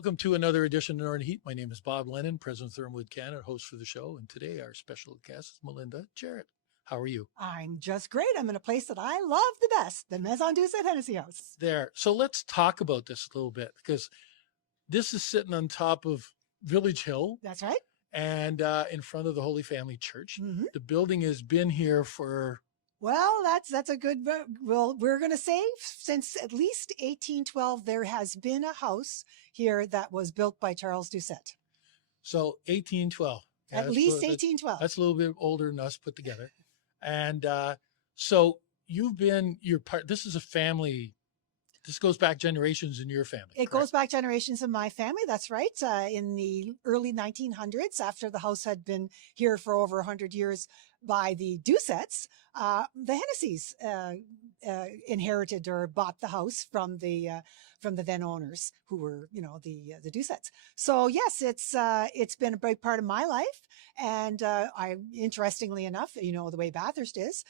Welcome to another edition of Northern Heat. My name is Bob Lennon, President of ThermalWood Canada, host for the show. And today our special guest is Melynda Jarratt. How are you? I'm just great. I'm in a place that I love the best, the Doucet Hennessy House. There. So let's talk about this a little bit, because this is sitting on top of Village Hill. That's right. And in front of the Holy Family Church. Mm-hmm. The building has been here for... Well, that's a good, well, we're going to say since at least 1812, there has been a house here that was built by Charles Doucet. So 1812. Yeah, at least 1812. That's a little bit older than us put together. And so you're part, this is a family, this goes back generations in your family. It goes back generations in my family. That's right. In the early 1900s, after the house had been here for over 100 years by the Doucets, the Hennessys inherited or bought the house from the then owners, who were, the Doucets. So yes, it's been a big part of my life. And interestingly enough, the way Bathurst is,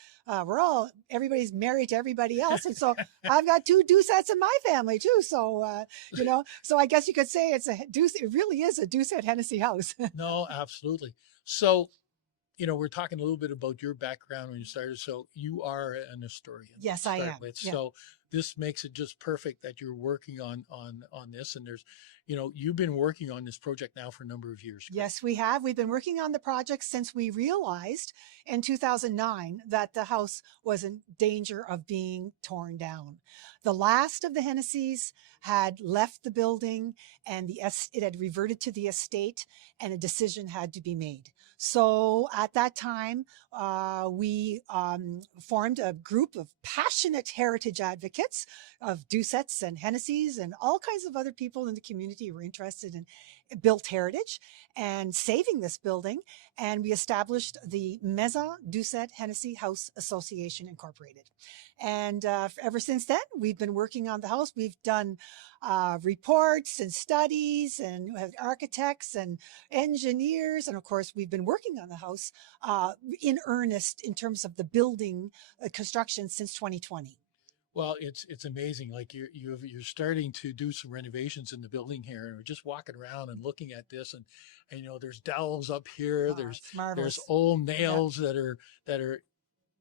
everybody's married to everybody else. And so I've got two Doucets in my family too. So, so I guess you could say it really is a Doucet Hennessy house. No, absolutely. So, we're talking a little bit about your background when you started. So you are an historian. Yes, I am. Yeah. So this makes it just perfect that you're working on this. And there's, you've been working on this project now for a number of years. Correct? Yes, we have. We've been working on the project since we realized in 2009 that the house was in danger of being torn down. The last of the Hennessys had left the building, and it had reverted to the estate, and a decision had to be made. So at that time, we formed a group of passionate heritage advocates of Doucets and Hennessys and all kinds of other people in the community who were interested in built heritage and saving this building. And we established the Maison Doucet Hennessy House Association Incorporated. And ever since then, we've been working on the house. We've done reports and studies, and we have architects and engineers. And of course, we've been working on the house in earnest in terms of the building construction since 2020. Well, it's amazing. Like you're starting to do some renovations in the building here, and we're just walking around and looking at this, and there's dowels up here. There's old nails that are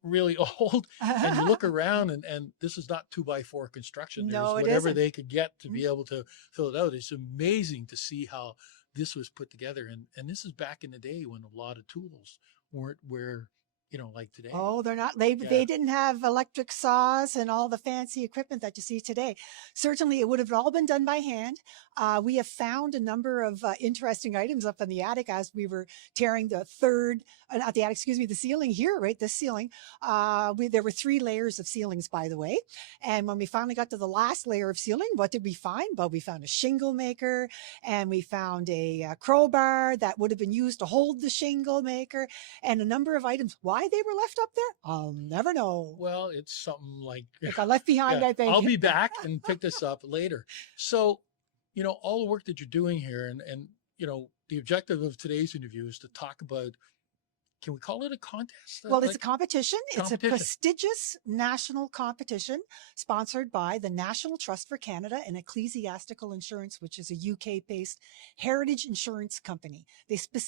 really old, and you look around, and this is not 2x4 construction. There's whatever they could get to be able to fill it out. It's amazing to see how this was put together, and this is back in the day when a lot of tools weren't where like today. Oh, they're not. They didn't have electric saws and all the fancy equipment that you see today. Certainly, it would have all been done by hand. We have found a number of interesting items up in the attic as we were tearing the the ceiling here, right? This ceiling. There were 3 layers of ceilings, by the way. And when we finally got to the last layer of ceiling, what did we find? Well, we found a shingle maker, and we found a crowbar that would have been used to hold the shingle maker, and a number of items. Why they were left up there, I'll never know. Well, it's something like it got left behind. I think I'll be back and pick this up later. So, all the work that you're doing here, and the objective of today's interview is to talk about, can we call it a contest? Well, it's a competition. It's a prestigious national competition sponsored by the National Trust for Canada and Ecclesiastical Insurance, which is a UK-based heritage insurance company.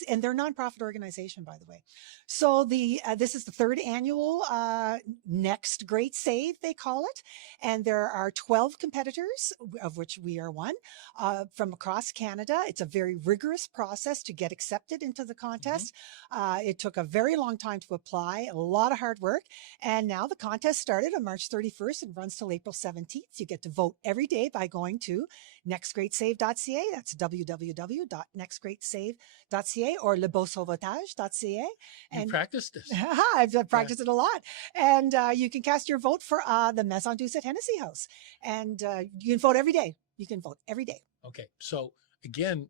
And they're a nonprofit organization, by the way. So this is the 3rd annual Next Great Save, they call it. And there are 12 competitors, of which we are one, from across Canada. It's a very rigorous process to get accepted into the contest. Mm-hmm. It took a very long time to apply, a lot of hard work. And now the contest started on March 31st and runs till April 17th. You get to vote every day by going to nextgreatsave.ca. That's www.nextgreatsave.ca or lebosauvetage.ca. And practiced this. I've practiced it a lot. And you can cast your vote for the Maison Doucet Hennessy House. And you can vote every day. You can vote every day. Okay. So again,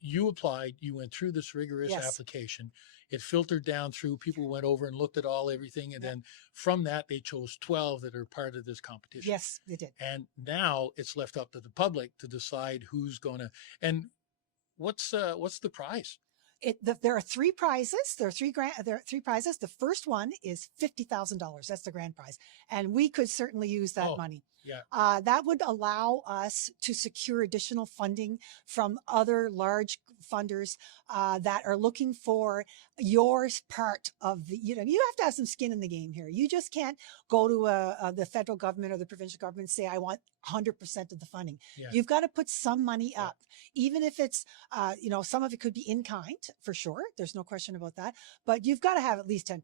you applied, you went through this rigorous application. It filtered down through, people went over and looked at everything. And then from that, they chose 12 that are part of this competition. Yes, they did. And now it's left up to the public to decide who's going to, and what's the prize? There are three prizes. There are three prizes. The first one is $50,000. That's the grand prize. And we could certainly use that money. Yeah. That would allow us to secure additional funding from other large funders that are looking for your part of the, you have to have some skin in the game here. You just can't go to the federal government or the provincial government and say, I want 100% of the funding. Yeah. You've got to put some money up, even if it's, some of it could be in kind for sure. There's no question about that, but you've got to have at least 10%.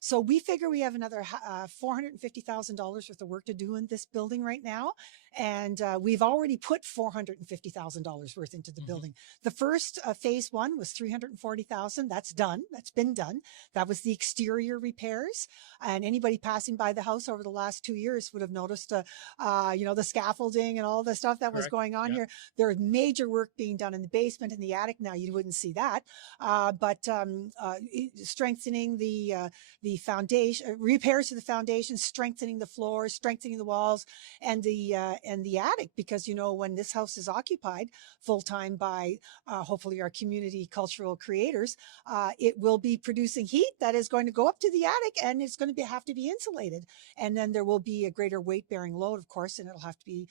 So we figure we have another $450,000 worth of work to do in this building right now. And we've already put $450,000 worth into the building. The first phase one was $340,000. That's done. That's been done. That was the exterior repairs. And anybody passing by the house over the last 2 years would have noticed, the scaffolding and all the stuff that was going on here. There is major work being done in the basement and the attic. Now you wouldn't see that, but strengthening the foundation, repairs to the foundation, strengthening the floors, strengthening the walls, and the attic. Because when this house is occupied full time by hopefully our community cultural creators, it will be producing heat that is going to go up to the attic, and it's going to have to be insulated. And then there will be a greater weight bearing load, of course, and it'll have to be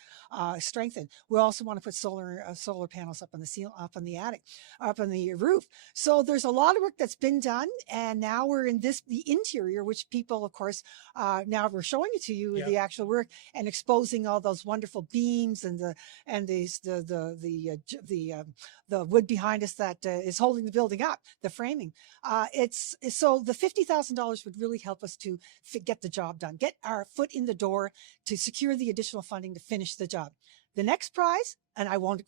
strengthened. We also want to put solar panels up on the up on the attic, up on the roof. So there's a lot of work that's been done, and now we're in the interior, which people, of course, now we're showing it to you, the actual work, and exposing all those wonderful beams and the wood behind us that is holding the building up, the framing. So the $50,000 would really help us to get the job done, get our foot in the door to secure the additional funding to finish the job. The next prize, and I won't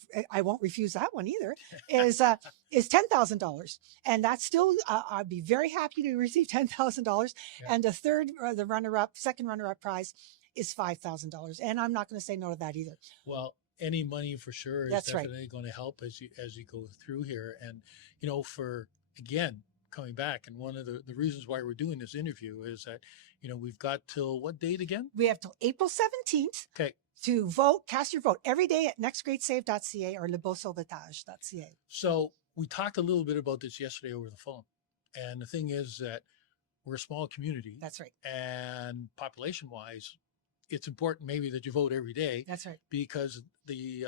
refuse that one either, is $10,000, and that's still I'd be very happy to receive $10,000. And the second runner-up prize is $5,000, and I'm not going to say no to that either. Well, any money for sure is definitely going to help as you go through here, and for again coming back, and one of the reasons why we're doing this interview is that we've got till what date again? We have till April 17th. Okay. To vote, cast your vote every day at nextgreatsave.ca or lebosauvetage.ca. So we talked a little bit about this yesterday over the phone. And the thing is that we're a small community. That's right. And population wise, it's important maybe that you vote every day. That's right. Because the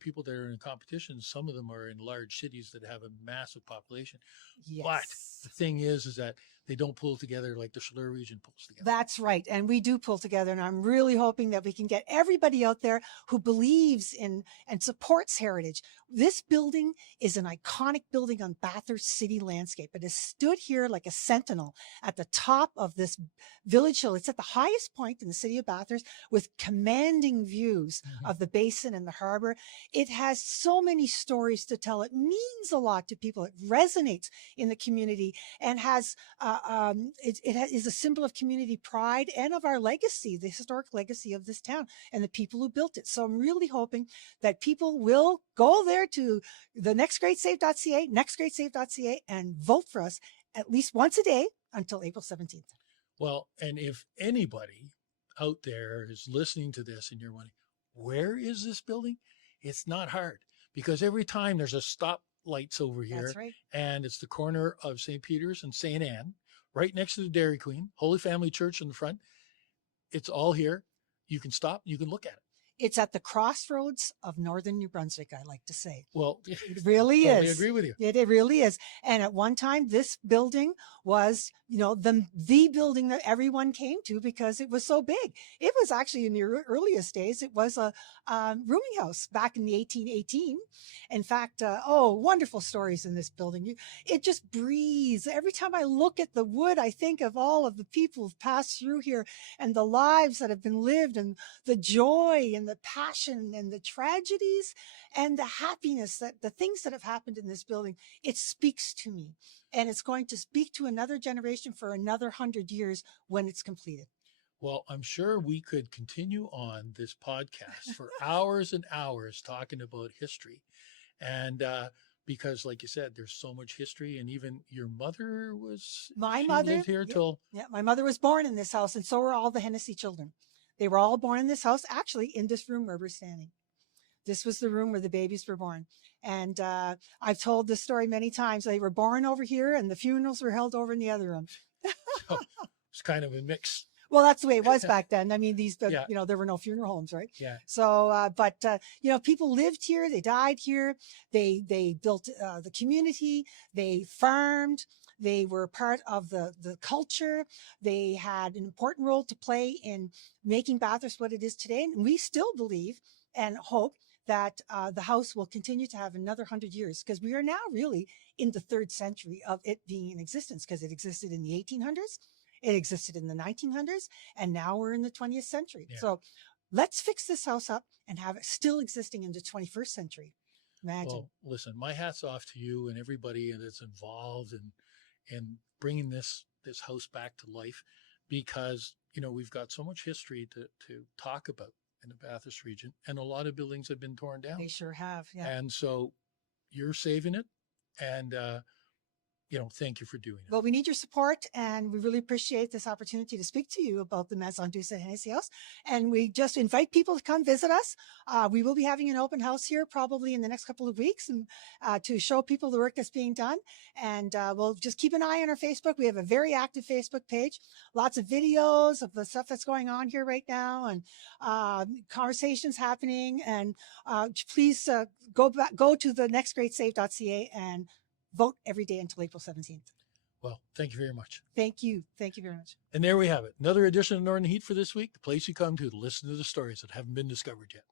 people that are in competition, some of them are in large cities that have a massive population. Yes. But the thing is that they don't pull together like the Chaleur region pulls together. That's right. And we do pull together. And I'm really hoping that we can get everybody out there who believes in and supports heritage. This building is an iconic building on Bathurst city landscape. It has stood here like a sentinel at the top of this village hill. It's at the highest point in the city of Bathurst with commanding views of the basin and the harbor. It has so many stories to tell. It means a lot to people. It resonates in the community and has it is a symbol of community pride and of our legacy, the historic legacy of this town and the people who built it. So I'm really hoping that people will go there to the nextgreatsave.ca and vote for us at least once a day until April 17th. Well, and if anybody out there is listening to this and you're wondering, where is this building? It's not hard, because every time there's a stop lights over here. That's right. And it's the corner of St. Peter's and St. Anne, right next to the Dairy Queen, Holy Family Church in the front. It's all here. You can stop, you can look at it. It's at the crossroads of northern New Brunswick, I like to say. Well, it really totally is. I agree with you. It really is. And at one time, this building was, the building that everyone came to because it was so big. It was actually in the earliest days, it was a rooming house back in the 1818. In fact, wonderful stories in this building. It just breathes. Every time I look at the wood, I think of all of the people who've passed through here and the lives that have been lived and the joy and the passion and the tragedies and the happiness, that the things that have happened in this building. It speaks to me, and it's going to speak to another generation for another 100 years when it's completed. Well, I'm sure we could continue on this podcast for hours and hours talking about history. And because, like you said, there's so much history, and even your mother lived here till... Yeah, my mother was born in this house, and so were all the Hennessy children. They were all born in this house, actually in this room where we're standing. This was the room where the babies were born. And I've told this story many times. They were born over here and the funerals were held over in the other room. So it's kind of a mix. Well, that's the way it was back then. I mean, Yeah. you know, there were no funeral homes, right? Yeah. So, you know, people lived here, they died here, they built the community, they farmed, they were part of the culture. They had an important role to play in making Bathurst what it is today. And we still believe and hope that the house will continue to have another 100 years, because we are now really in the 3rd century of it being in existence, because it existed in the 1800s. It existed in the 1900s, and now we're in the 20th century. Yeah. So let's fix this house up and have it still existing in the 21st century. Imagine. Well, listen, my hat's off to you and everybody that's involved in bringing this house back to life, because, you know, we've got so much history to talk about in the Bathurst region, and a lot of buildings have been torn down. They sure have. Yeah. And so you're saving it, and you know, thank you for doing it. Well, we need your support, and we really appreciate this opportunity to speak to you about the Maison Doucet Hennessy House. And we just invite people to come visit us. We will be having an open house here probably in the next couple of weeks, and to show people the work that's being done. And we'll just keep an eye on our Facebook. We have a very active Facebook page, lots of videos of the stuff that's going on here right now, and conversations happening. And please go to the nextgreatsave.ca and vote every day until April 17th. Well, thank you very much. Thank you. Thank you very much. And there we have it. Another edition of Northern Heat for this week, the place you come to listen to the stories that haven't been discovered yet.